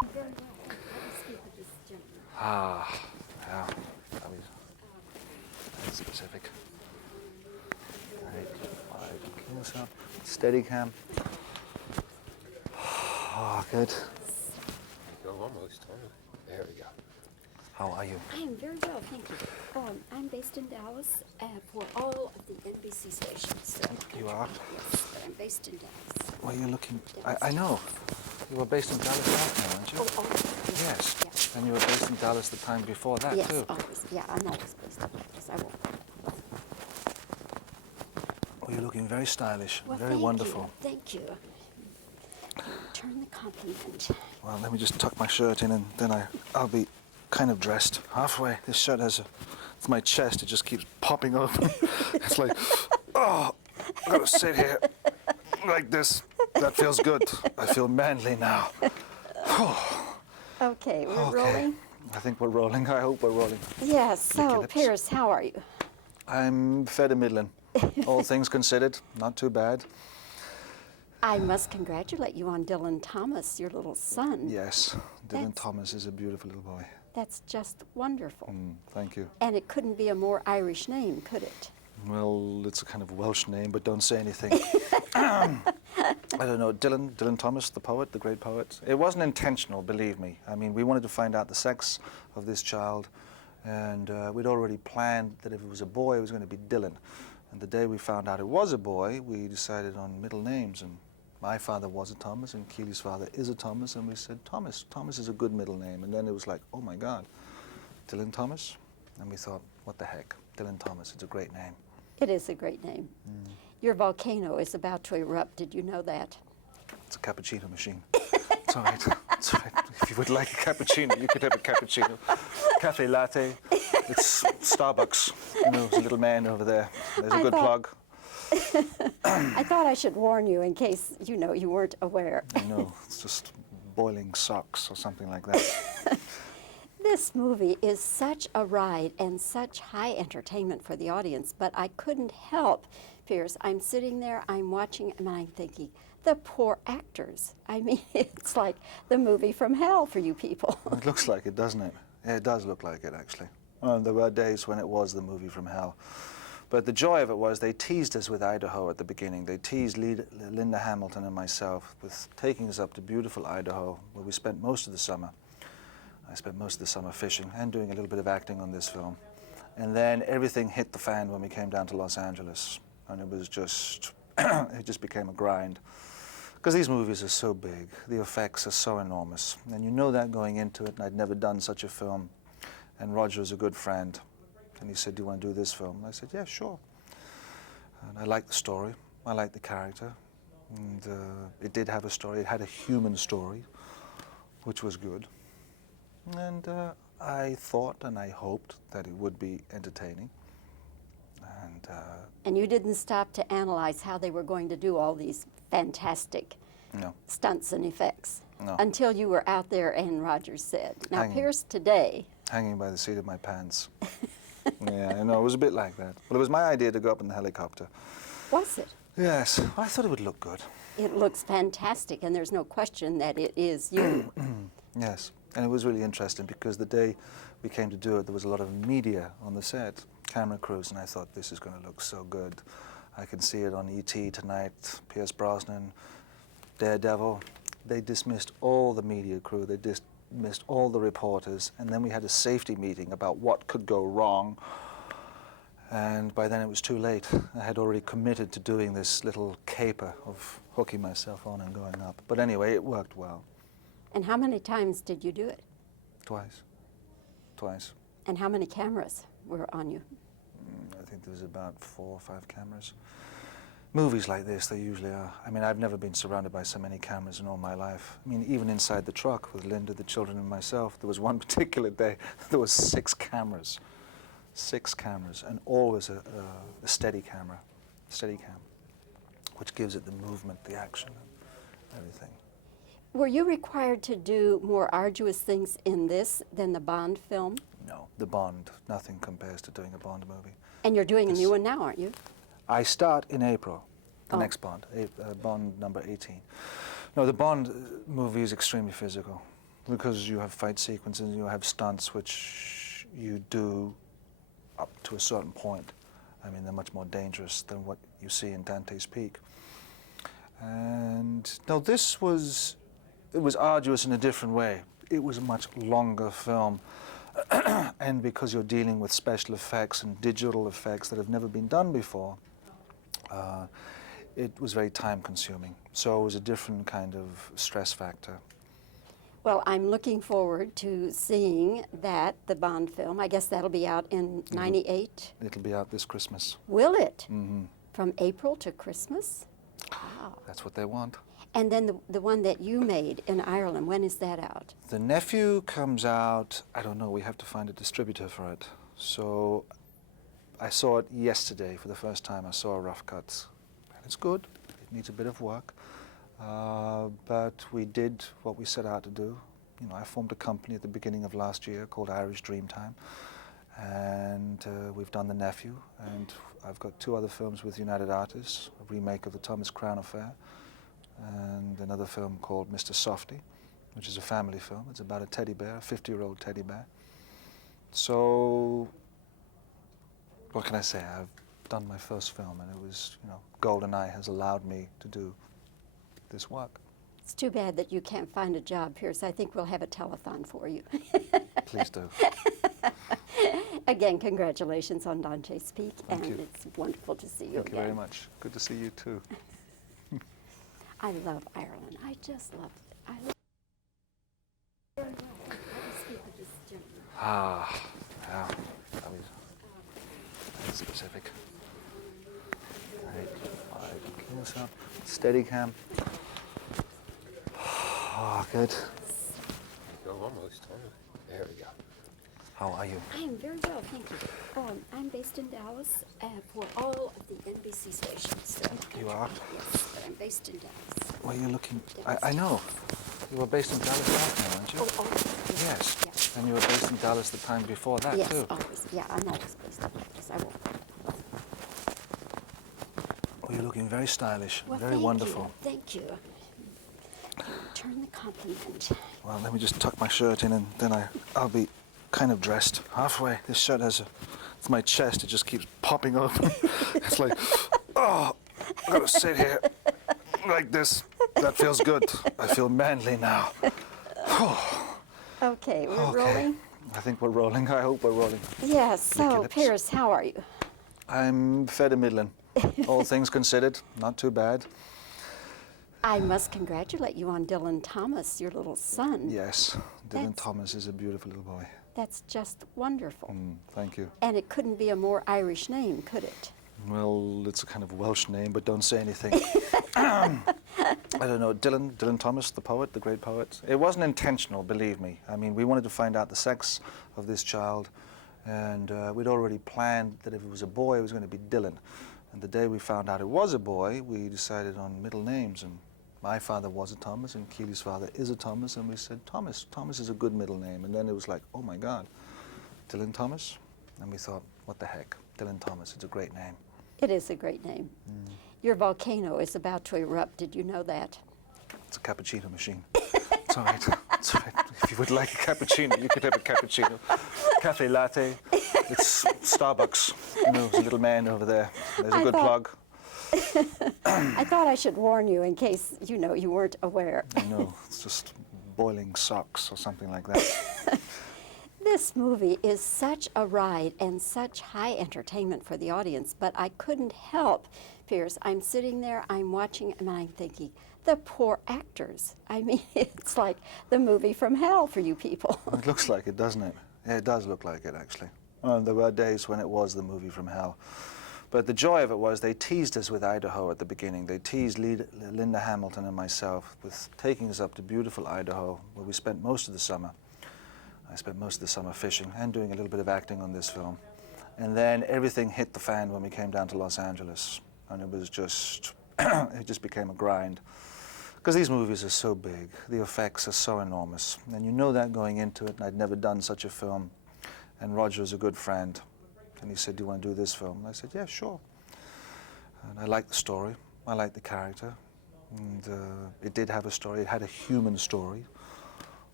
Very well. I will speak with this gentleman. Ah, yeah. That was that's specific. Right, close up. Steady cam. Oh, good. You're almost home. There we go. How are you? I am very well, thank you. I'm based in Dallas for all of the NBC stations. You are? Yes, but I'm based in Dallas. Well, you're looking... I know. You were based in Dallas last time, weren't you? Oh, Yes. Yeah. And you were based in Dallas the time before that, Yes, too. always. Yeah, I'm always based in Dallas. I won't. Well, you're looking very stylish, Well, very wonderful. Thank you. Return the compliment. Well, let me just tuck my shirt in and then I'll be kind of dressed halfway. This shirt has it's my chest, it just keeps popping open. It's like, oh, I've got to sit here like this. That feels good. I feel manly now. Okay, we're rolling? I think we're rolling. I hope we're rolling. Yes, so, lips. Pierce, how are you? I'm fed a middling. All things considered, not too bad. I must congratulate you on Dylan Thomas, your little son. Yes, Dylan That's- Thomas is a beautiful little boy. That's just wonderful. Thank you. And it couldn't be a more Irish name, could it? Well, it's a kind of Welsh name, but don't say anything. I don't know, Dylan Thomas, the poet, the great poet. It wasn't intentional, believe me. I mean, we wanted to find out the sex of this child, and we'd already planned that if it was a boy, it was going to be Dylan. And the day we found out it was a boy, we decided on middle names, and my father was a Thomas, and Keely's father is a Thomas, and we said, Thomas. Thomas is a good middle name. And then it was like, oh my God, Dylan Thomas? And we thought, what the heck, Dylan Thomas, it's a great name. It is a great name. Your volcano is about to erupt. Did you know that? It's a cappuccino machine. It's all right. It's all right. If you would like a cappuccino, you could have a cappuccino. Cafe latte. It's Starbucks. You know, there's a little man over there. There's a good plug. I thought I should warn you in case, you know, you weren't aware. I know. It's just boiling socks or something like that. This movie is such a ride and such high entertainment for the audience, but I couldn't help, Pierce. I'm sitting there, I'm watching, and I'm thinking, the poor actors. I mean, it's like the movie from hell for you people. It looks like it, doesn't it? Yeah, it does look like it, actually. There were days when it was the movie from hell. But the joy of it was they teased us with Idaho at the beginning. They teased Linda Hamilton and myself with taking us up to beautiful Idaho, where we spent most of the summer. I spent most of the summer fishing and doing a little bit of acting on this film. And then everything hit the fan when we came down to Los Angeles. And it was just, it just became a grind. Because these movies are so big, the effects are so enormous. And you know that going into it, and I'd never done such a film. And Roger was a good friend. And he said, do you want to do this film? And I said, yeah, sure. And I liked the story. I liked the character. And it did have a story. It had a human story, which was good. And I thought and I hoped that it would be entertaining. And you didn't stop to analyze how they were going to do all these fantastic stunts and effects until you were out there and Roger said, now Pierce, today... Hanging by the seat of my pants. Yeah, I know, it was a bit like that. Well, it was my idea to go up in the helicopter. Was it? Yes, I thought it would look good. It looks fantastic, and there's no question that it is you. Yes, and it was really interesting because the day we came to do it, there was a lot of media on the set, camera crews, and I thought, this is going to look so good. I can see it on E.T. tonight, Pierce Brosnan, Daredevil. They dismissed all the media crew, they dismissed all the reporters, and then we had a safety meeting about what could go wrong. And by then it was too late. I had already committed to doing this little caper of hooking myself on and going up. But anyway, it worked well. And how many times did you do it? Twice. Twice. And how many cameras were on you? I think there was about 4 or 5 cameras. Movies like this, they usually are. I mean, I've never been surrounded by so many cameras in all my life. I mean, even inside the truck with Linda, the children, and myself, there was one particular day, there was 6 cameras. 6 cameras, and always a steady camera, Steadicam, which gives it the movement, the action, and everything. Were you required to do more arduous things in this than the Bond film? No, the Bond, nothing compares to doing a Bond movie. And you're doing a new one now, aren't you? I start in April, the next Bond, Bond number 18. No, the Bond movie is extremely physical. because you have fight sequences and you have stunts which you do up to a certain point. I mean, they're much more dangerous than what you see in Dante's Peak. And no, it was arduous in a different way. It was a much longer film. And because you're dealing with special effects and digital effects that have never been done before, it was very time consuming. So it was a different kind of stress factor. Well, I'm looking forward to seeing the Bond film. I guess that'll be out in '98. It'll be out this Christmas. Will it? Mm-hmm. From April to Christmas? Wow. That's what they want. And then the one that you made in Ireland, when is that out? The Nephew comes out, I don't know, we have to find a distributor for it. So I saw it yesterday for the first time. I saw a rough cut. And it's good. It needs a bit of work. But we did what we set out to do. You know, I formed a company at the beginning of last year called Irish Dreamtime. And we've done The Nephew. And I've got 2 other films with United Artists, a remake of the Thomas Crown Affair, and another film called Mr. Softy, which is a family film. It's about a teddy bear, a 50-year-old teddy bear. So, what can I say? I've done my first film, and it was, you know, GoldenEye has allowed me to do this work. It's too bad that you can't find a job, Pierce. I think we'll have a telethon for you. Please do. Again, congratulations on Dante's Peak, Thank and you. it's wonderful to see you Thank again. you very much. Good to see you too. I love Ireland. I just love it. I love very well. I just speak with this gentleman. Ah, yeah. That was specific. Right, 5, close up. Steady cam. Oh, good. You're almost home. There we go. How are you? I am very well, thank you. I'm based in Dallas for all of the NBC stations. You are? Yes, but I'm based in Dallas. Well, you're looking... I know. You were based in Dallas last time, weren't you? Oh, always. Yes. Yes. And you were based in Dallas the time before that, Yes, too. always. Yeah, I'm always based in Dallas. I won't. Oh, you're looking very stylish, Well, very thank wonderful. You. Thank you. Return the compliment. Well, let me just tuck my shirt in and then I'll be kind of dressed halfway. This shirt has it's my chest, it just keeps popping open. It's like, oh, I've got to sit here like this. That feels good. I feel manly now. Okay, we're Okay. rolling? I think we're rolling. I hope we're rolling. Yes, Lick your so lips. Pierce, how are you? I'm fed and middling. All things considered, not too bad. I must congratulate you on Dylan Thomas, your little son. Yes, Dylan That's- Thomas is a beautiful little boy. That's just wonderful. Thank you. And it couldn't be a more Irish name, could it? Well, it's a kind of Welsh name, but don't say anything. I don't know, Dylan Thomas, the poet, the great poet. It wasn't intentional, believe me. I mean, we wanted to find out the sex of this child, and we'd already planned that if it was a boy, it was going to be Dylan. And the day we found out it was a boy, we decided on middle names, and my father was a Thomas, and Keely's father is a Thomas, and we said, Thomas. Thomas is a good middle name. And then it was like, oh my God, Dylan Thomas? And we thought, what the heck, Dylan Thomas, it's a great name. It is a great name. Your volcano is about to erupt. Did you know that? It's a cappuccino machine. It's all right. It's all right. If you would like a cappuccino, you could have a cappuccino. Cafe latte. It's Starbucks. You know, there's a little man over there. There's a I good thought- plug. I thought I should warn you in case, you weren't aware. I know, it's just boiling socks or something like that. This movie is such a ride and such high entertainment for the audience, but I couldn't help, Pierce. I'm sitting there, I'm watching, and I'm thinking, the poor actors. I mean, it's like the movie from hell for you people. It looks like it, doesn't it? Yeah, it does look like it, actually. There were days when it was the movie from hell. But the joy of it was they teased us with Idaho at the beginning. They teased Linda Hamilton and myself with taking us up to beautiful Idaho, where we spent most of the summer. I spent most of the summer fishing and doing a little bit of acting on this film. And then everything hit the fan when we came down to Los Angeles. And it was just, it just became a grind. Because these movies are so big, the effects are so enormous. And you know that going into it, and I'd never done such a film. And Roger is a good friend. And he said, do you want to do this film? And I said, yeah, sure. And I liked the story. I liked the character. And it did have a story. It had a human story.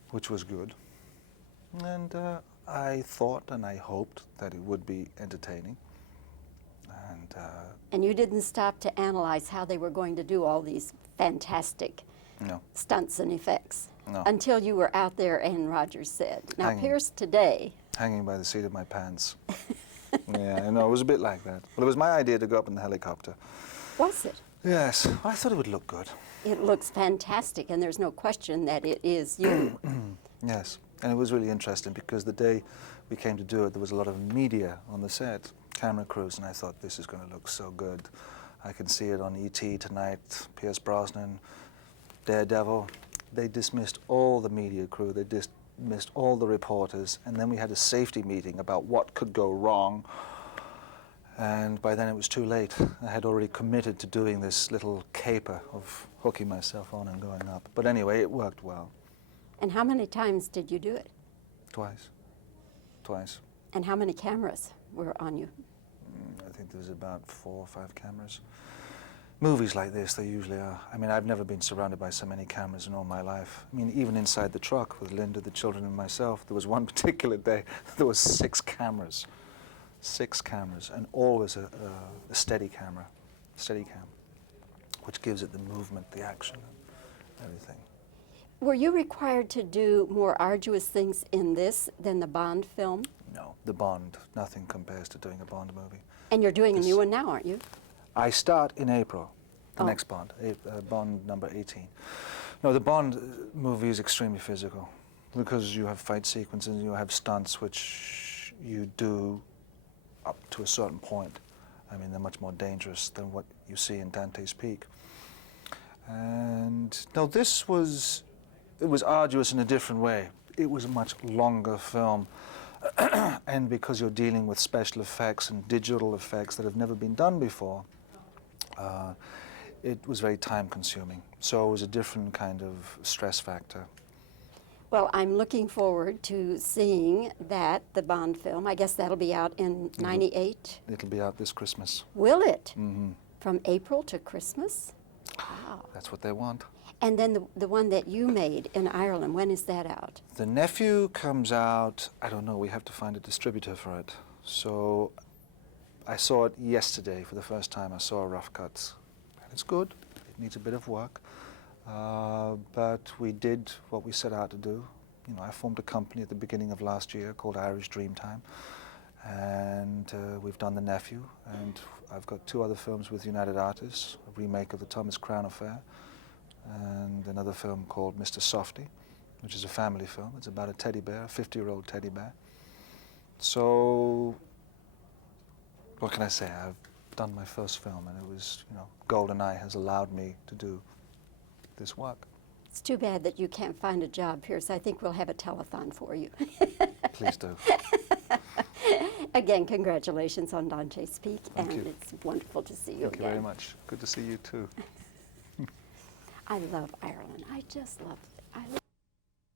which was good. And I thought and I hoped that it would be entertaining. And you didn't stop to analyze how they were going to do all these fantastic No, stunts and effects no. until you were out there and Rogers said, now Hanging. Pierce, today, Hanging by the seat of my pants. Yeah, I know, it was a bit like that. Well, it was my idea to go up in the helicopter. was it? Yes, I thought it would look good. It looks fantastic, and there's no question that it is you. Yes, and it was really interesting because the day we came to do it, there was a lot of media on the set, camera crews, and I thought, this is going to look so good. I can see it on E.T. tonight, Pierce Brosnan, Daredevil. They dismissed all the media crew, they dismissed all the reporters, and then we had a safety meeting about what could go wrong. And by then it was too late. I had already committed to doing this little caper of hooking myself on and going up. But anyway, it worked well. And how many times did you do it? Twice. Twice. And how many cameras were on you? I think there's about 4 or 5 cameras. Movies like this, they usually are. I mean, I've never been surrounded by so many cameras in all my life. I mean, even inside the truck with Linda, the children, and myself, there was one particular day, there was 6 cameras. 6 cameras, and always a steady camera, Steadicam, which gives it the movement, the action, and everything. Were you required to do more arduous things in this than the Bond film? No, the Bond, nothing compares to doing a Bond movie. And you're doing a This- new one now, aren't you? I start in April, the Oh. next Bond, Bond number 18. No, the Bond movie is extremely physical because you have fight sequences, you have stunts which you do up to a certain point. I mean, they're much more dangerous than what you see in Dante's Peak. And no, it was arduous in a different way. It was a much longer film. And because you're dealing with special effects and digital effects that have never been done before, it was very time consuming. So it was a different kind of stress factor. Well, I'm looking forward to seeing that, the Bond film. I guess that'll be out in '98. It'll be out this Christmas. Will it? Hmm. From April to Christmas? Wow. That's what they want. And then the one that you made in Ireland, when is that out? The Nephew comes out, I don't know, we have to find a distributor for it. So I saw it yesterday for the first time. I saw a rough cut. And it's good. It needs a bit of work. But we did what we set out to do. You know, I formed a company at the beginning of last year called Irish Dreamtime. And we've done The Nephew. And I've got 2 other films with United Artists, a remake of the Thomas Crown Affair, and another film called Mr. Softy, which is a family film. It's about a teddy bear, a 50-year-old teddy bear. So, what can I say? I've done my first film, and it was, you know, GoldenEye has allowed me to do this work. It's too bad that you can't find a job, Pierce. I think we'll have a telethon for you. Please do. Again, congratulations on Dante's Peak, Thank and you. it's wonderful to see you Thank you again. very much. Good to see you too. I love Ireland. I just love